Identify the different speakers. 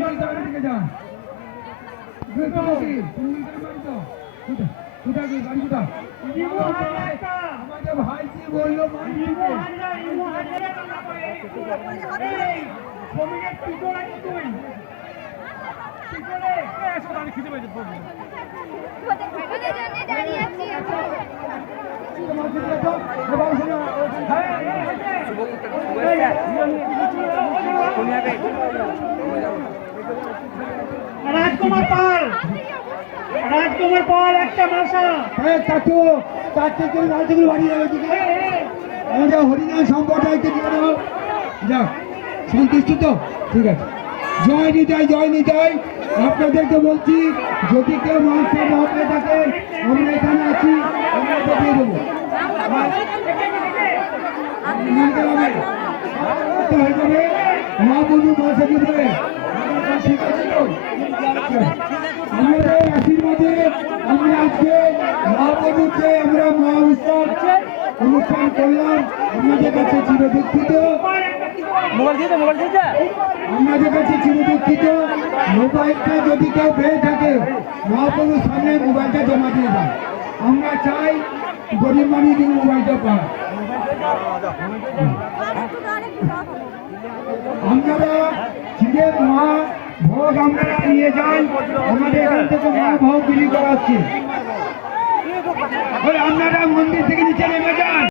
Speaker 1: আমাদের ভাইজি বললো
Speaker 2: রাজকুমার পাল, রাজকুমার পাল একটা মাসা
Speaker 1: চাচু চারটে করে লালটেগুলো বাড়ি যাবে আমাদের হরিনাম সম্প্রদায়কে দিয়ে দাও। যাক, সন্তুষ্ট তো? ঠিক আছে। জয় নিতাই, জয় নিতাই। আপনাদেরকে বলছি, যদি কেউ মানুষের না পেয়ে থাকেন, আমরা এখানে আছি, আমরা দিয়ে দেবো। হয়ে যাবে মা বন্ধু পয়সা দিবে। ঠিক আছে তো? আমাদের আশীর্বাদে আমরা আজকে মা বন্ধুতে আমরা মহা উৎসব অনুষ্ঠান করলাম। আমাদের কাছে চিরদুঃখিত, আমাদের কাছে চিরদুঃখিত। মোবাইলটা যদি কেউ পেয়ে থাকে, মহাপ্রভুর সামনে মোবাইলটা জমা দিয়ে দেয়। আমরা চাই গরিব মানুষ যেন মোবাইলটা পায়। আপনারা চিরে মহা ভোগ আপনারা নিয়ে যান, আমাদের এখান থেকে মহা ভোগ বিলি করা হচ্ছে। আপনারা মন্দির থেকে নিচে নেমে যান।